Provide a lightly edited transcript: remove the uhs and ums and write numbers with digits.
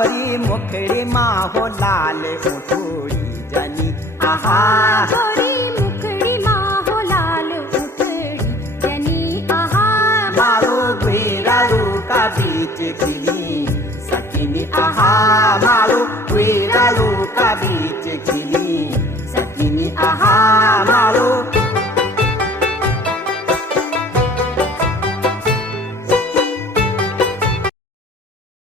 गोरी मुखड़ी माहो लाल उठोड़ी जनी आहा गोरी मुखड़ी माहो लाल उठड़ी जनी आहा मारो गुरारू का बीच खिली सकिनी आहा मारो गुरारू का बीच खिली सकिनी आहा मारो